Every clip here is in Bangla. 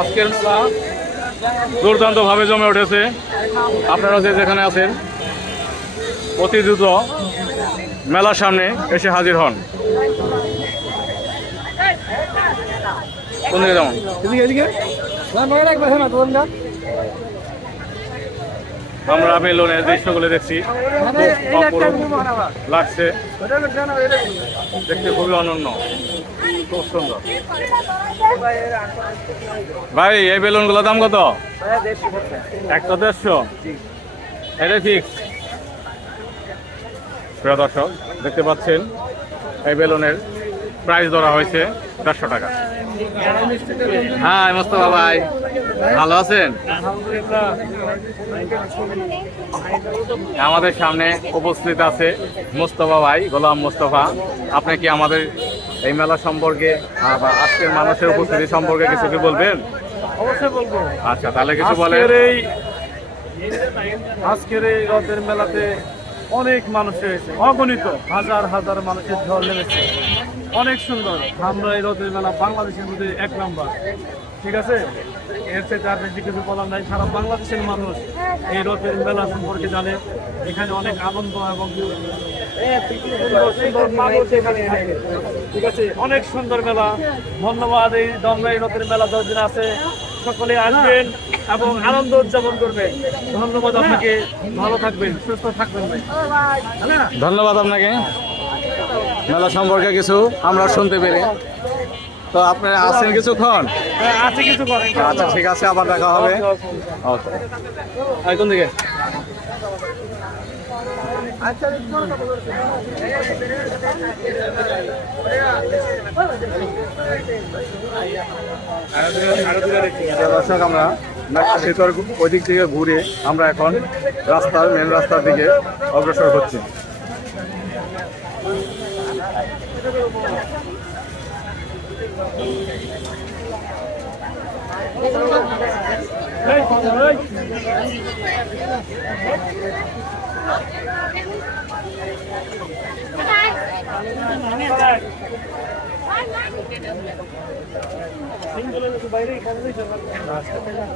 আজকের মেলা দুর্দান্ত ভাবে জমে উঠেছে। আপনারা যে যেখানে আছেন অতি দ্রুত মেলার সামনে এসে হাজির হন। কোন দিকে যেমন আমরা বেলুনের দৃশ্যগুলো দেখছি, লাগছে দেখতে খুবই অনন্য, খুব সুন্দর। ভাই এই বেলুন গুলোর দাম কত? 150। এটা ফিক্স। প্রিয় দর্শক দেখতে পাচ্ছেন এই বেলুনের প্রাইস ধরা হয়েছে 400 টাকা। হ্যাঁ মোস্তফা ভাই ভালো আছেন? আমাদের সামনে উপস্থিত আছে মোস্তফা ভাই, গোলাম মোস্তফা। আপনি কি আমাদের এই মেলা সম্পর্কে বা আজকের মানুষের উপস্থিতি সম্পর্কে কিছু কি বলবেন? অবশ্যই বলবো। আচ্ছা তাহলে কিছু বলেন। আজকের এই রথের মেলাতে অনেক মানুষ হয়েছে, অগণিত হাজার হাজার মানুষের ঢল নেমেছে। অনেক সুন্দর। আমরা এই রথের মেলা বাংলাদেশের মধ্যে 1 নম্বর। ঠিক আছে, এর থেকে আর বেশি কিছু বলার নাই। সারা বাংলাদেশের মানুষ এই রথের মেলা সম্পর্কে জানে। এখানে অনেক আনন্দ এবং সুন্দর মানুষ এখানে থাকে। ঠিক আছে, অনেক সুন্দর মেলা। ধন্যবাদ। এই দমরাই রথের মেলা 10 দিন আছে, সকলে আসবেন এবং আনন্দ উদযাপন করবেন। ধন্যবাদ আপনাকে, ভালো থাকবেন, সুস্থ থাকবেন ভাই। ধন্যবাদ আপনাকে মেলা সম্পর্কে কিছু আমরা শুনতে পেরে। তো আপনারা আছেন কিছুক্ষণ? আছে কিছু করেন। আচ্ছা ঠিক আছে, আবার দেখা হবে। কোন দিকে? দর্শক আমরা ভিতর ওই দিক থেকে ঘুরে আমরা এখন মেন রাস্তার দিকে অগ্রসর হচ্ছি।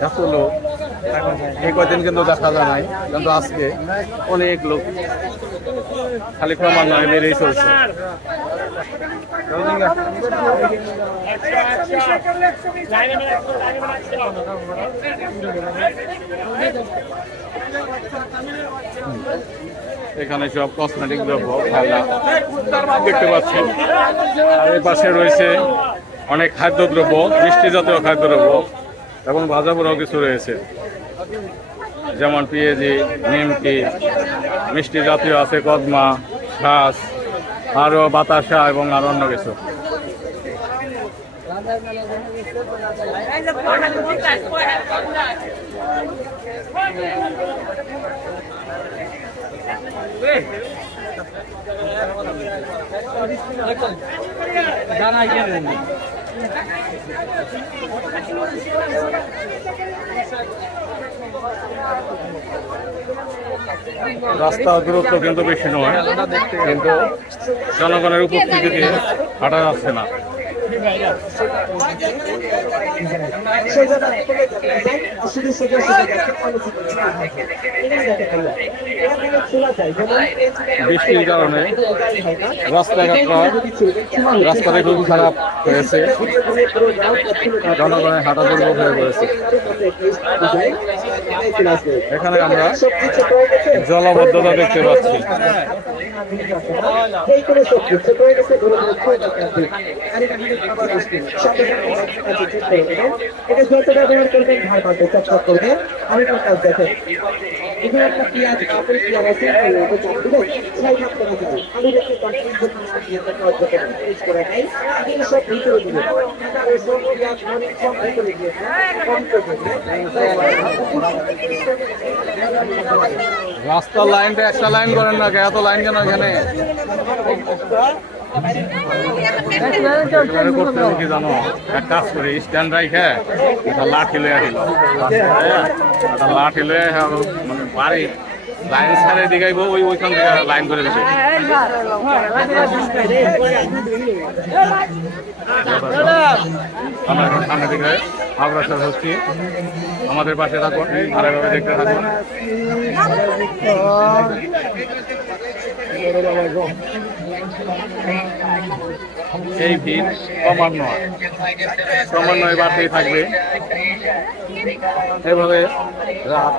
এত লোক এই কয়দিন কিন্তু দেখা যায় নাই, কিন্তু আজকে অনেক লোক খালি ক্রমান্বয়ে বেড়েই চলছে। এখানে সব কসমেটিক দ্রব্য খেলনা দেখতে পাচ্ছি, আর এই পাশে রয়েছে অনেক খাদ্যদ্রব্য, মিষ্টি জাতীয় খাদ্যদ্রব্য এবং ভাজা পোড়াও কিছু রয়েছে, যেমন পেঁয়াজি, নিমকি, মিষ্টি জাতীয় আছে কদমা, ঘাস, আরও বাতাসা এবং আরো অন্য কিছু। রাস্তার দূরত্ব কিন্তু বেশি নয়, কিন্তু জনগণের উপস্থিতি দিয়ে হাঁটা যাচ্ছে না। বৃষ্টির কারণে রাস্তাটা খুব খারাপ হয়েছে, জনগণের হাঁটা দুর্ভোগ হয়ে পড়েছে। এখানে আমরা জলাবদ্ধতা দেখতে পাচ্ছি। রাস্তার লাইনটা একটা লাইন করেন না, এত লাইন কেন এখানে? কি জানো, এক কাজ করি, স্ট্যান্ড রাইখে একটা লাঠি লয়ে আসিল, একটা লাঠি লয়ে মানে বাড়ি লাইন ছাড়ে দিগাইবো ওইখান থেকে লাইন করে দেবে। আমরা এখন সামনে দিকে অগ্রসর হচ্ছি, আমাদের পাশে থাকুন আর এভাবে দেখতে থাকুন। এই ভিড় ক্রমান্বয়ে বাড়তেই থাকবে। এভাবে রাত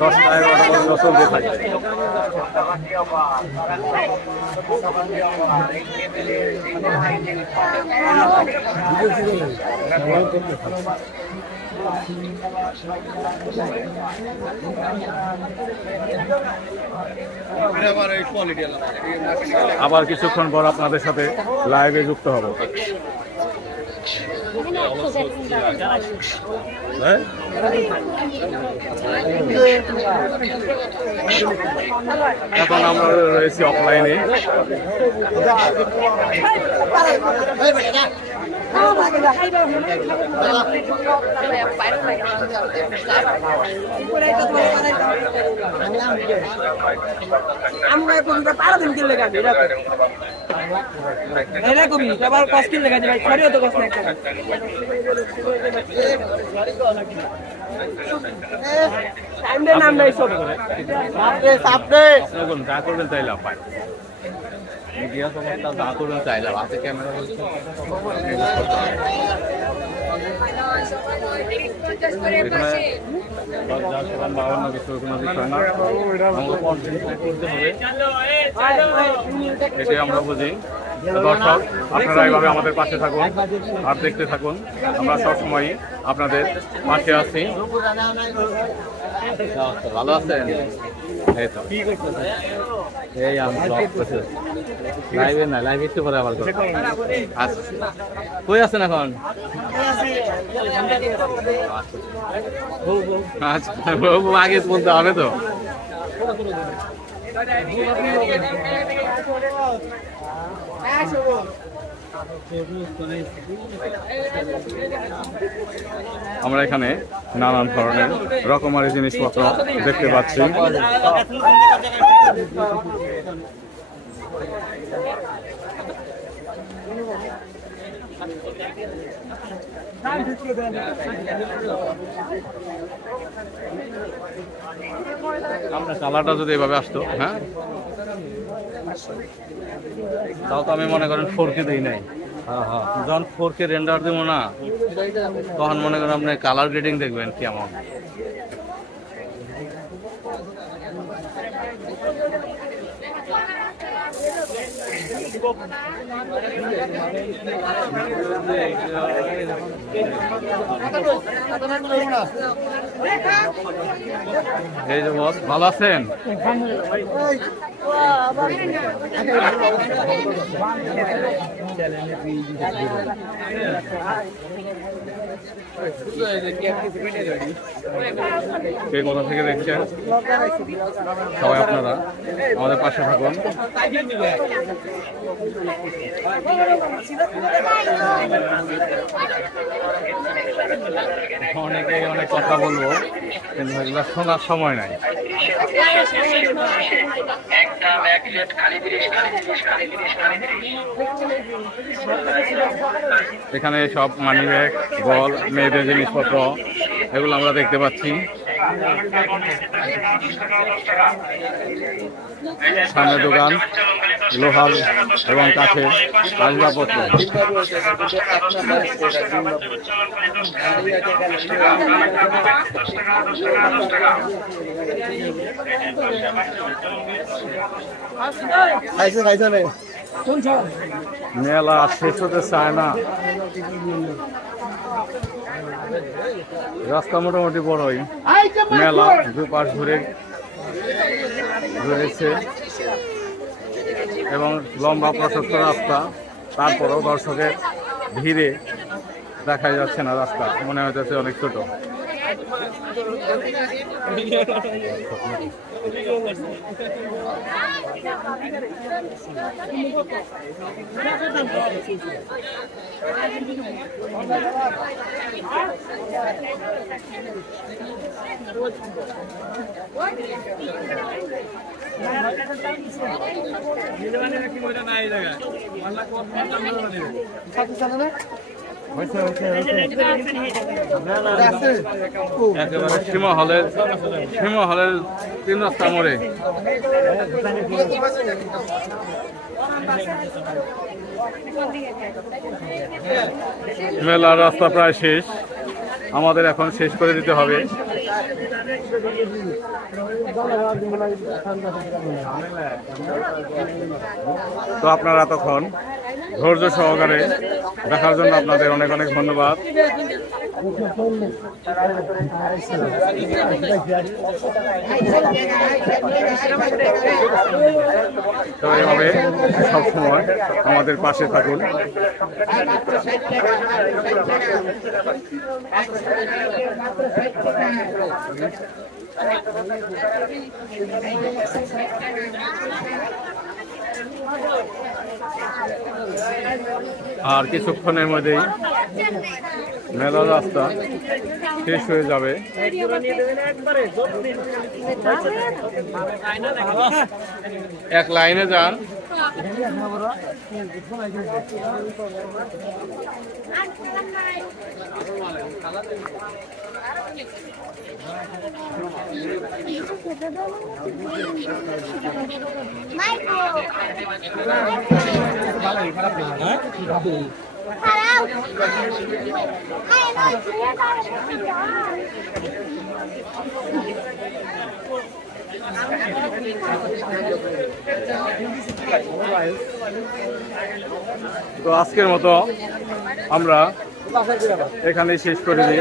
10টা 11টা পর্যন্ত চলতে থাকবে। আবার কিছুক্ষণ পর আপনাদের সাথে লাইভে যুক্ত হব। এখন আমরা রয়েছি অফলাইনে। এরকমই আবার কষ্ট লেগে যাবে, সরিও তো কষ্ট একটা নাম নাই সব যা করবেন চাইলাম মিডিয়া সমস্যা যা করবেন চাইলাম হাতে ক্যামেরা এটাই আমরা বুঝি। দর্শক আপনারা এইভাবে আমাদের পাশে থাকুন আর দেখতে থাকুন, আমরা সবসময় আপনাদের পাশে আছি। ভালো আছেন? এই তো এই লাইভে না, লাইভ একটু পরে আবার আচ্ছা কই আছেন এখন? আচ্ছা আগে বলতে হবে তো। আমরা এখানে নানান ধরনের রকমারি জিনিসপত্র দেখতে পাচ্ছি। আমরা কালারটা যদি এভাবে আসতো, হ্যাঁ তাও তো আমি মনে করেন 4K দিই নাই। যখন 4K রেন্ডার দেবো না তখন মনে করেন আপনি কালার গ্রেডিং দেখবেন কেমন। এই যে বস ভালো আছেন? কে কোথা থেকে দেখছেন সবাই আপনারা আমাদের পাশে থাকুন। অনেকে অনেক কথা বলবো কিন্তু এগুলো শোনার সময় নাই। এখানে সব মানি ব্যাগ, বল, মেয়েদের জিনিসপত্র এগুলো আমরা দেখতে পাচ্ছি। সামনে দোকান লোহার এবং কাঠের আসবাবপত্র। মেলা শেষ হতে চায় না, রাস্তা মোটামুটি বড়ই, মেলা দুপাশ ঘুরে রয়েছে এবং লম্বা প্রশস্ত রাস্তা, তারপরেও দর্শকের ভিড়ে দেখা যাচ্ছে না রাস্তা, মনে হইতেছে অনেক ছোট। একেবারে সীমা হলের 3 রাস্তা মোড়ে মেলার রাস্তা প্রায় শেষ, আমাদের এখন শেষ করে দিতে হবে। তো আপনারা তখন ধৈর্য সহকারে দেখার জন্য আপনাদের অনেক অনেক ধন্যবাদ। তো এইভাবে সবসময় আমাদের পাশে থাকুন। আর কিছুক্ষণের মধ্যেই মেলার রাস্তা শেষ হয়ে যাবে। এক লাইনে যান। তো আজকের মতো আমরা এখানেই শেষ করে দিই,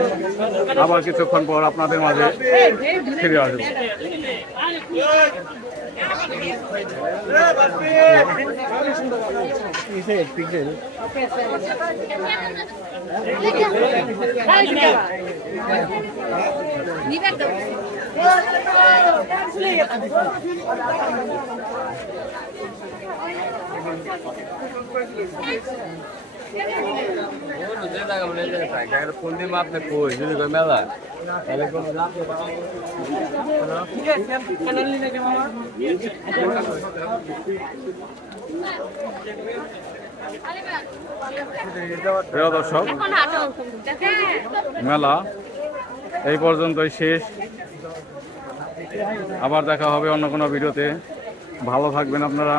আবার কিছুক্ষণ পর আপনাদের মাঝে ফিরে আসবো। মেলা প্রিয় দর্শক, মেলা এই পর্যন্তই শেষ। আবার দেখা হবে অন্য কোনো ভিডিওতে। ভালো থাকবেন আপনারা।